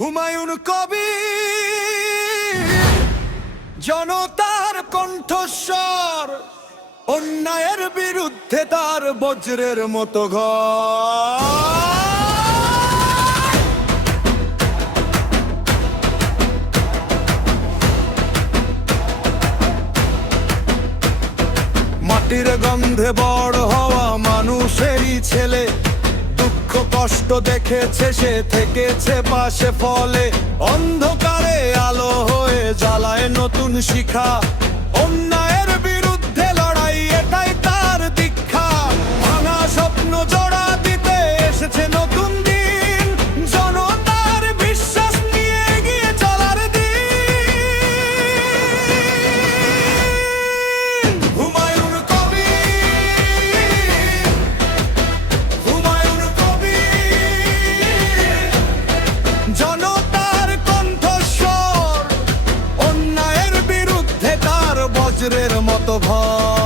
হুমায়ুন কবির, জনতার কণ্ঠস্বর, অন্যায়ের বিরুদ্ধে তার বজ্রের মতো ঘর। মাটির গন্ধে বড় হওয়া মানুষেরই ছেলে, দুঃখ কষ্ট দেখেছে সে, থেকেছে পাশে ফলে। অন্ধকারে আলো হয়ে জ্বালায় নতুন শিখা, অন্যায়ের বিরুদ্ধে লড়াই এটাই তার দীক্ষা। ভাঙা স্বপ্ন জোড়া দিতে এসেছে নতুন দিন, জনতার বিশ্বাস নিয়ে এগিয়ে চলার দিন। হুমায়ুন কবির, হুমায়ুন কবির, জনতার কণ্ঠস্বর, অন্যায়ের বিরুদ্ধে তার বজ্রের মতো ভর।